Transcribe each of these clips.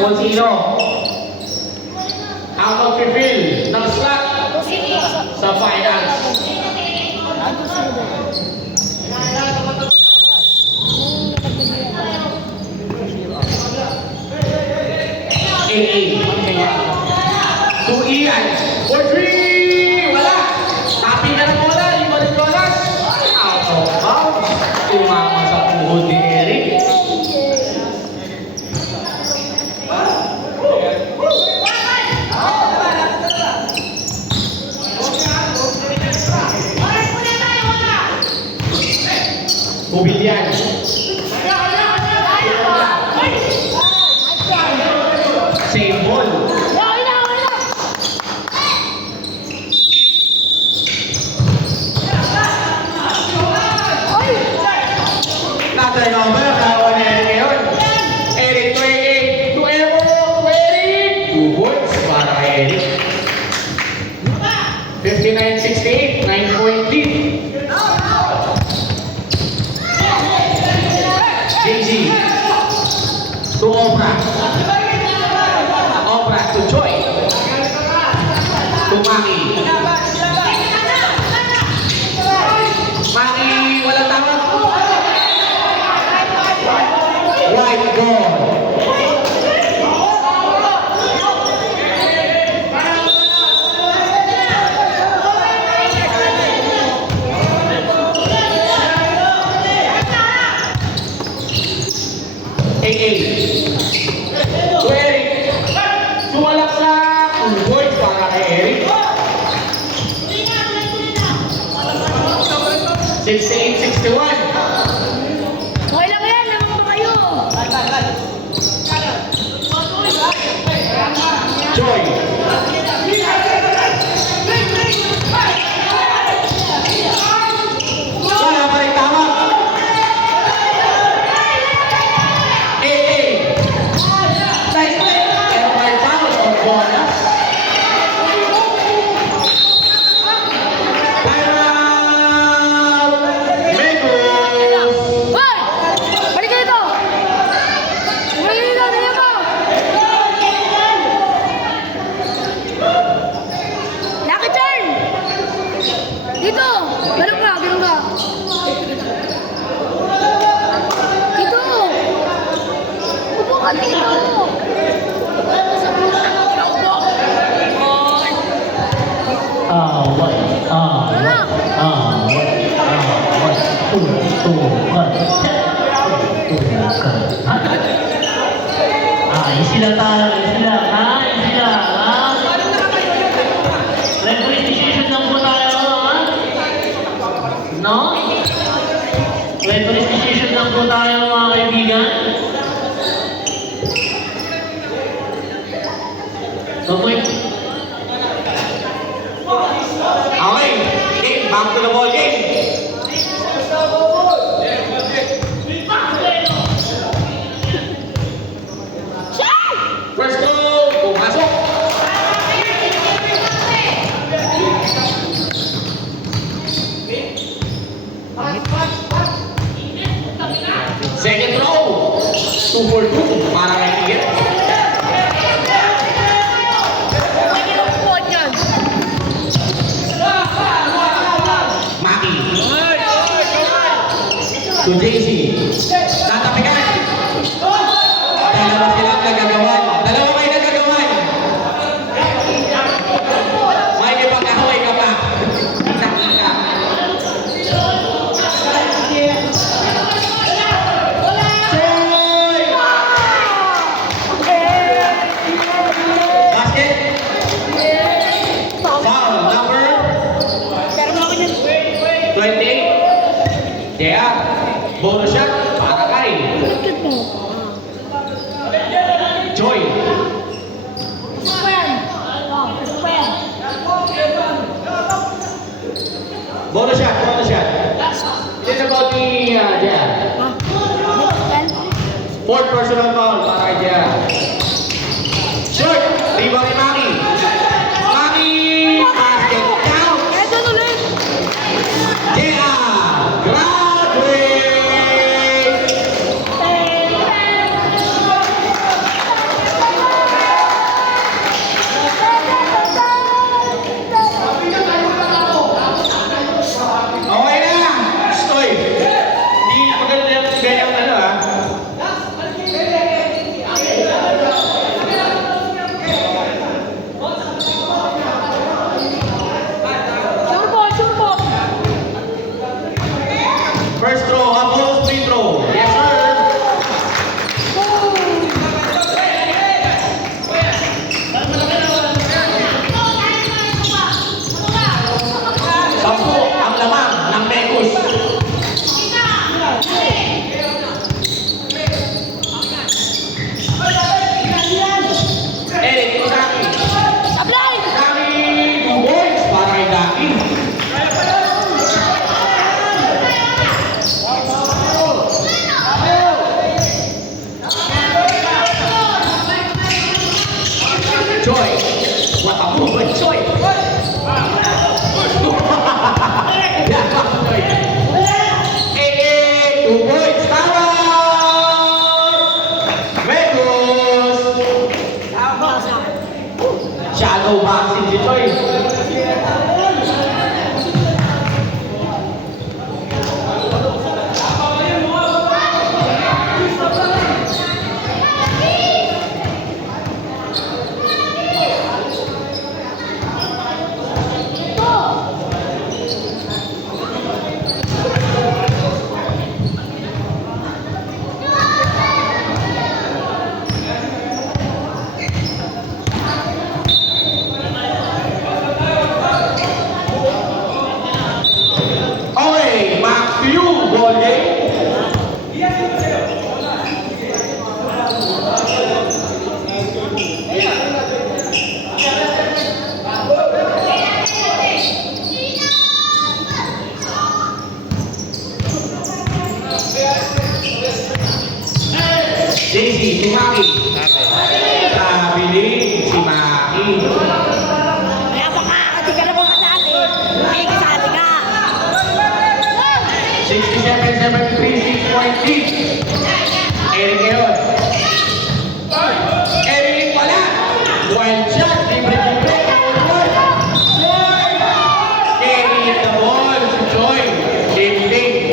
Consino. Ang mag-refill ng slot sa finals. AA. 2 Ian. 4-3. Wala. Tapi na ng bola. 5 dollars. Out of bounds. Tumama sa puhod ni Eric. Mobilian. Same ball. Natry number, kawan Eric ngayon. Eric to Eric. To Eric. To Eric. 2 points para kay Eric. 59-68. 9-point lead. JG. To Obra. Obra to Joy. To Maki. Maki, walang tawag. White ball. AA. To Eric. Sumalaksak. 2 points para kay Eric. 68-61. Okay lang yan, naman pa kayo. Joy. Wala pa rin tawag. AA. Pero may foul on bonus. Hoy! Balik ka dito! Balik ka dito, tingnan mo! Lucky turn! Dito! Ganun ka, ganun ka. Dito! Upo ka dito! Sila tayo, sila, sila, referee decision lang po tayo, no? Referee decision lang po tayo, mga kaibigan. Okay. Okay. Game. Back to the ball game. First goal. Pumasok. Second row. 2-4-2. Para kay Miguel. Maki. To JC. Tatapikan. Dalawa silang nagagawan. Dalawa kayo nagagawan. May ipagkahaway ka pa. Nakita. Joy! Basket. Foul number 20. Yeah. Bonus shot. Para kay Joy. Bonus shot. Bonus shot. It's about the Jaya. Fourth personal foul para kay Jaya. Short. Rebound ni Maki. Maki. Basket count. Jaya. Graduate. Joy. What a move by Joy. Eh, 2 points. Tama! Vegas! Shadow boxing si Joy. Okay, back to you, ball game. JC, si Maki. Sabi din, si Maki. Kaya baka, hindi ka na makasali. Hindi kasali ka. 67-73, 6-point lead. Eric ngayon. Eric wala. Wild shot, libre-libre. Eric hit the ball. Si Joy. Lifting.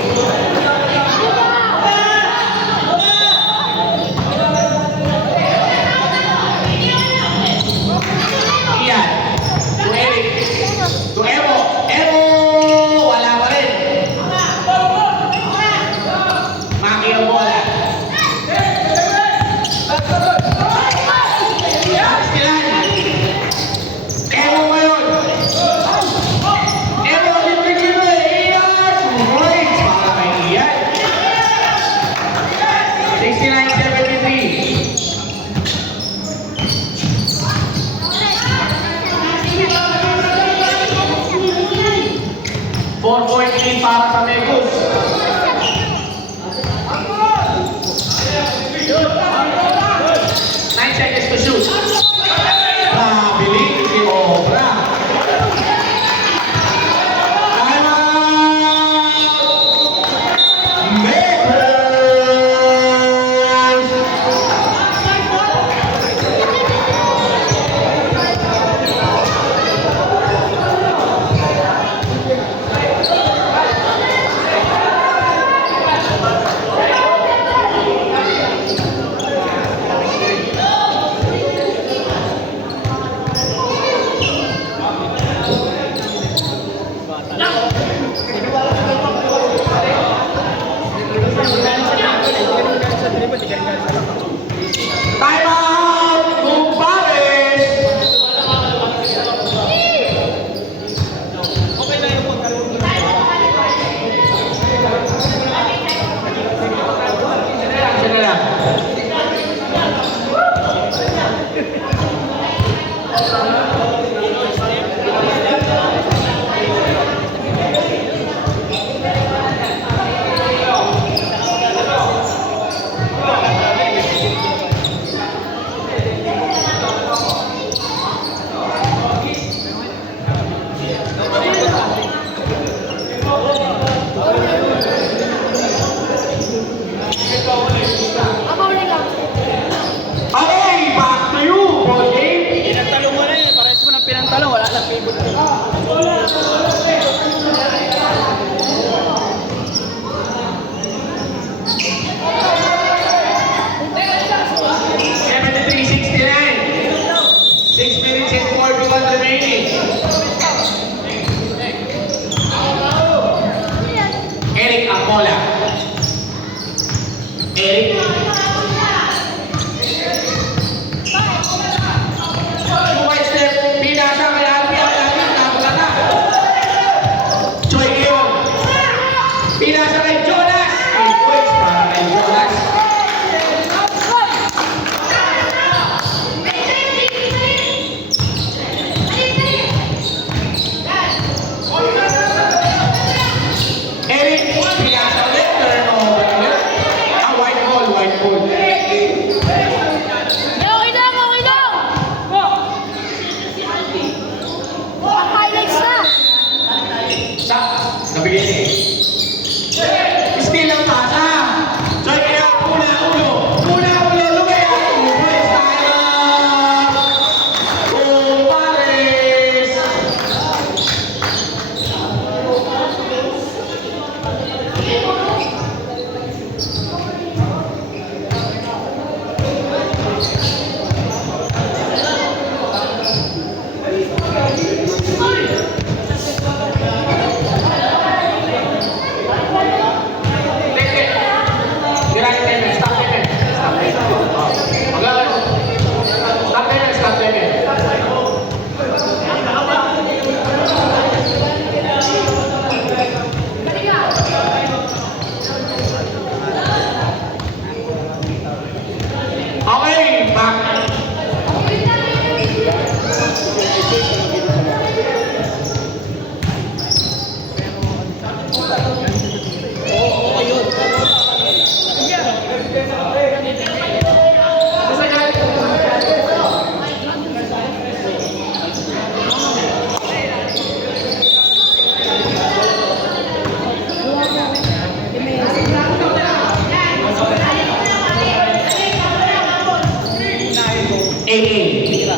AA. Tuero.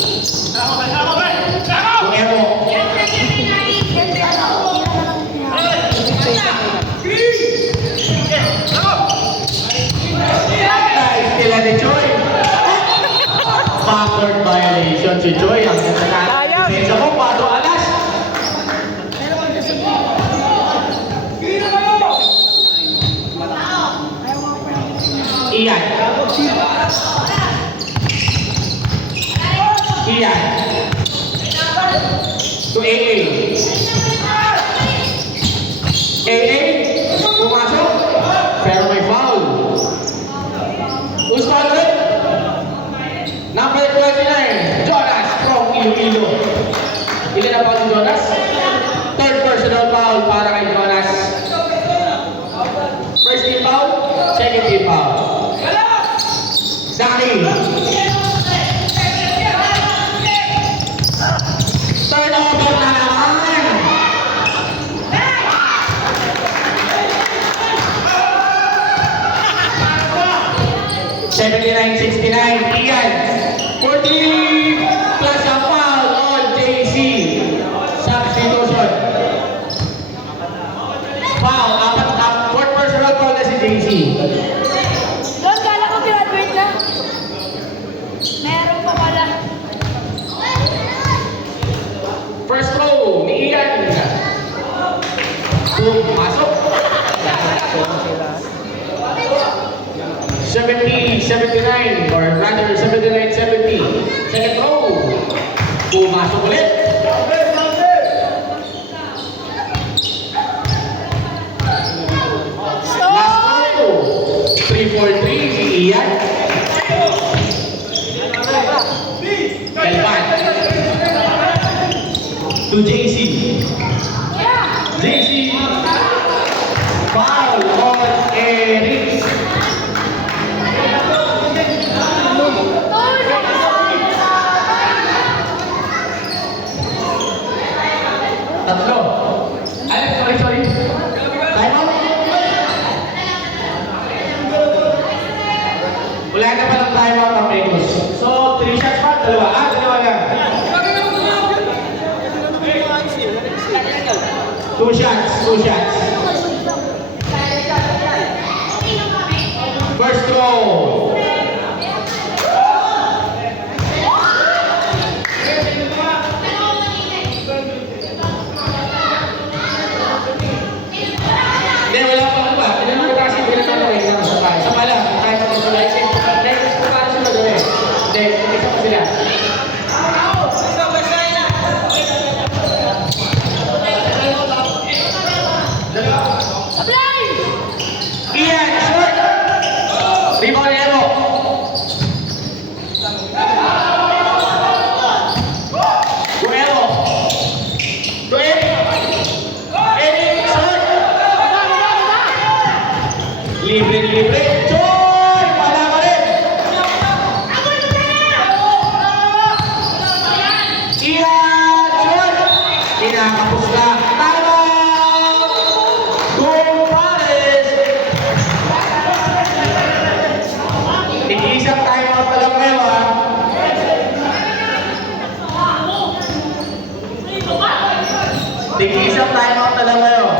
Nice kila ni Choi. Backward violation si Choi. Ang ganda na. Depensa mo, Pato Alas. Ian. Ian. To AA. AA. Pumasok. Pero may foul. Who's foul ulit? Number 29. Jonas from Iloilo. Ilan na foul ni Jonas? Third personal foul para kay Jonas. First team foul. Second team foul. Dani. Turnover na naman. $79-69. Ian. 40 plus a foul on JC. Substitution. Foul. Fourth personal foul na si JC. Doon, kala ko graduate na. Meron pa pala. First throw ni Ian. Pumasok. 70-79 or rather 79-70. Second throw. Pumasok ulit. Last throw. 3-4-3 si Ian. Elvan. To JC. JC. Foul on Eric. Tatlo. Ay, sorry. Time out. Wala na palang time out ang Pecos. So, 3 shots pa? Dalawa. Dalawa lang. 2 shots. First throw. Hindi, wala pa ba? Tinanong ko kasi pinatalo eh. Sa pala, kahit ako sila. Next, kung paano sila doon eh. Hindi, isa pa sila. Apply! Ian, short! Rebound ni Emo. To Emo. To Eric. Eric, short! Libre. Choy! Wala ka rin! Ian, short! Kinakapos na. Time out! Go Pares! Nag-iisang time out pa lang ngayon, ha? Nag-iisang time out na lang ngayon.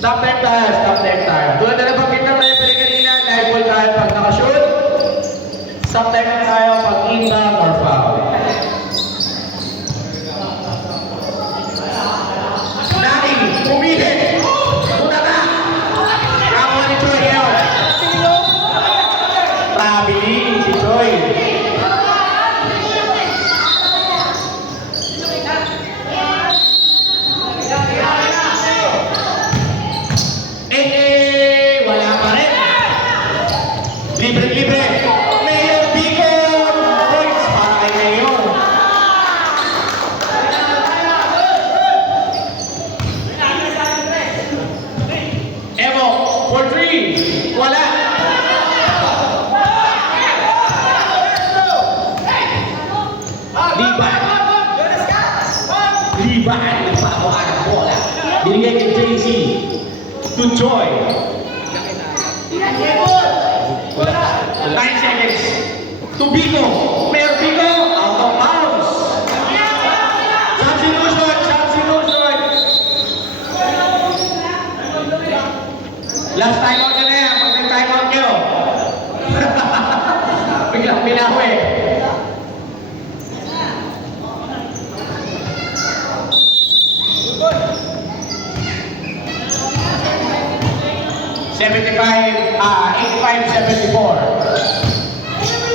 Stop time tayo, stop time tayo. Tulad na nabanggit ng referee kanina, live ball tayo pag nakashoot. Stop time na tayo pag inbound or foul. Nani, pumili! Muna ka! Kamu ni Choi yun. Traveling si Choi. Wala pa rin. Libre-libre. Mayor Bigo! Points para kay Mayor. Evo, for 3. Wala. Liban. Liban. Nagpakuha ng bola. Binigay kay JC. To Joy. 9 seconds. To Bigo. Mayor Bigo. Out of bounds. Substitution. Substitution. Last time out ka na yan. Pag nag-time out kayo. Biglang binawi. $75, 85-74.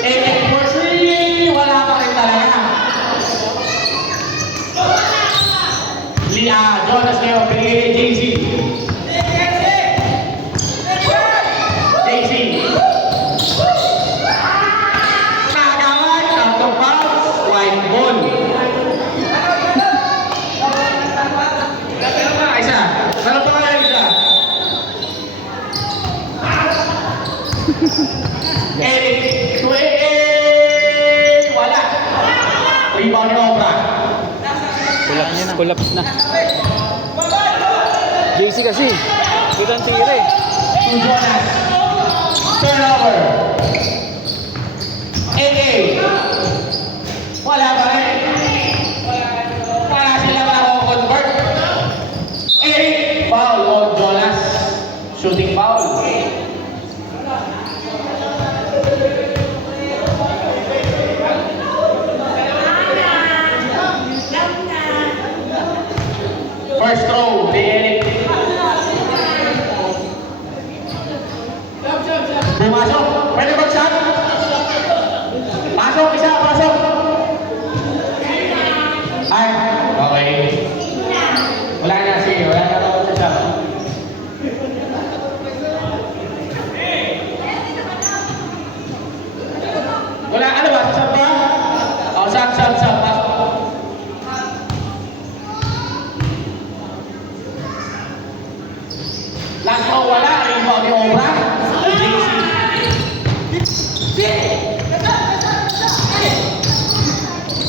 8-4-3, wala pa rin talaga. Jonas ngayon, pinigay kay JC. JC. Nakagawad, out of bounds, wide ball. Isa, ano pa kaya isa? Eric to AA! Wala! Rebound ni Obra. Kulaps na. JC kasi. Kitang tira eh. To Jonas. Turnover. AA. Wala pa rin. Wala sila mako-convert. Eric. Foul on Jonas. Shooting foul. First throw, di Eric. Pumasok. Pwede mag-shot? Pasok, isa, pasok. Ay, okay. Wala na siya, wala na ako sa shot. Wala, ano ba? Shot ba? Oh, shot, pasok. Last throw, wala. Rebound ni Obra.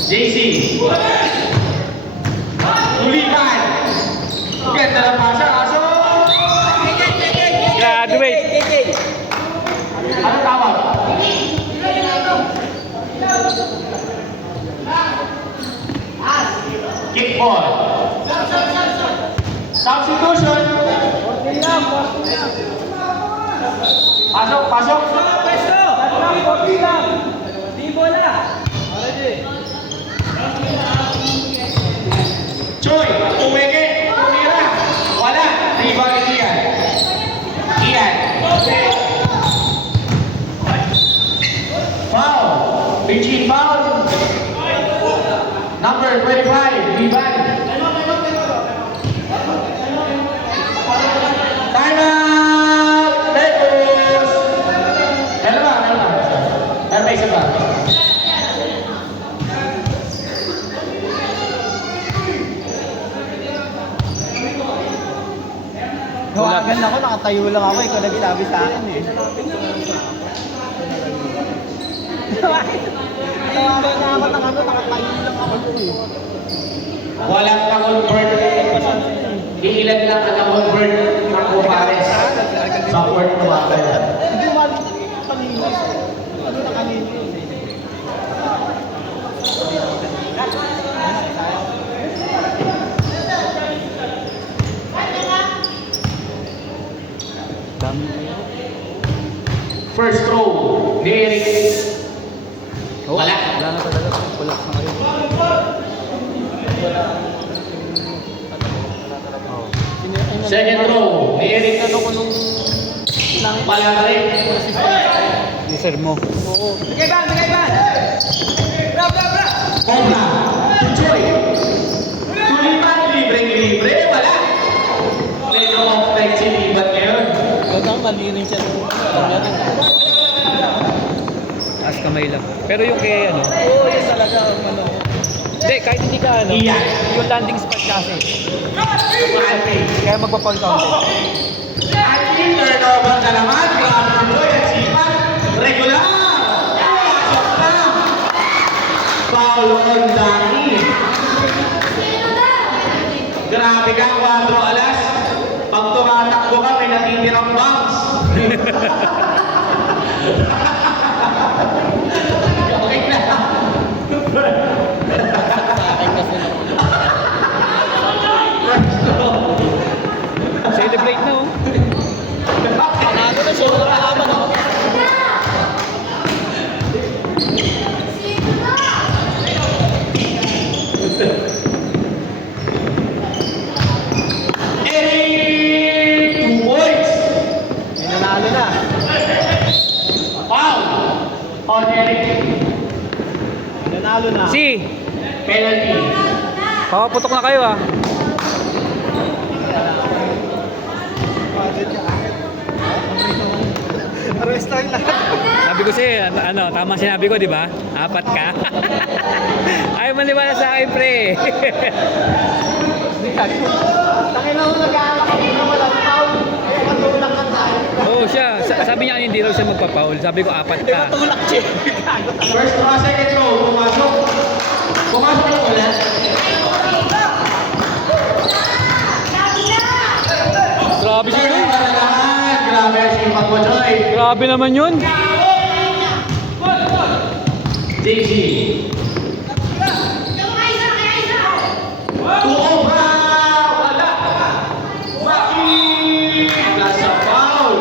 JC. Tulipan. Ganda ng pasa. Aso. Graduate. Ano tawag? Kick ball. Substitution. Pasok. Choy, umeke, tumira. Wala. Rebound ni Ian. Foul. Richie foul. Number 25, Liban. Time out! Let's! Meron ba? Meron ba isa ba? Hawagan ako, nakatayo lang ako. Ikaw nagsabi sa akin eh. Hawagan na ako, nakatayo lang ako eh. Walang na-convert. Iilan lang ang na-convert ng Bumares sa Fort Nuwaka. Hindi mali paninis eh. Ano na kaninis eh. Second row, ni Eric Ano ko nung Palangari. Deserve mo. Cobra, Tuchoy. Tulipan, libreng-libre, wala. Medyo off-night si Liban ngayon. Gagawin mali rin siya nung Taas kamay lang. Pero yung kay ano, Oo, yun talaga ang ano. hindi, kahit hindi ka ano, Iyan. yung landing spot kasi. Alvin. Kaya magpa-foul counted. Alvin, turnover na naman. Grabe ang Joy at Sipan. Regular. Pasok na. Foul on Dani. Grabe ka, 4 alas. Pag tumatakbo ka, may natitirang bounce. Okay na. Celebrate na oh. Panalo na siya, wala kalaban ako. Eric, 2 points. May nanalo na. Foul on Eric. May nanalo na. Si, Penalty. papaputok na kayo ah. Arresto yung lahat. Sabi ko sa'yo, ano, tama sinabi ko, di ba? 4 ka. Ayaw maniwala sa akin, pre. Tangin na mo nag-aalak ako na walang foul. Kaya matulak ka tayo. Oo, siya. Sabi niya hindi raw siya magpa-foul. Sabi ko 4 ka. Matulak siya. First row, second row, pumasok. Pumasok yung ulan. Grabe siya yun. Grabe si Pagmo Joy. Grabe naman yun. JC. Tuobra! Wala! Maki! Nasa foul.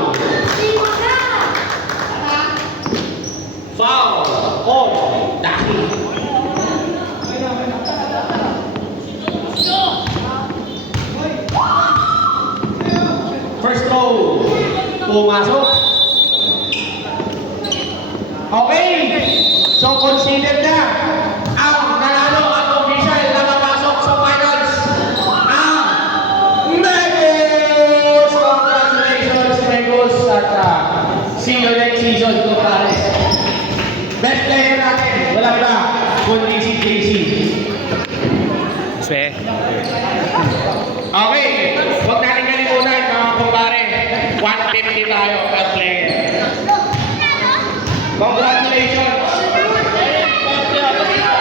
Foul on Daki. First row, pumasok. Okay, so consider na ang nanalo at official na napasok sa finals ang Megos! Congratulations, Megos! At see you next season, Compares. Best player natin, wala ba? Kundi si JC. Swe. Okay, huwag natin kalimutan mga kumpare. 150 tayo per player. Congratulations!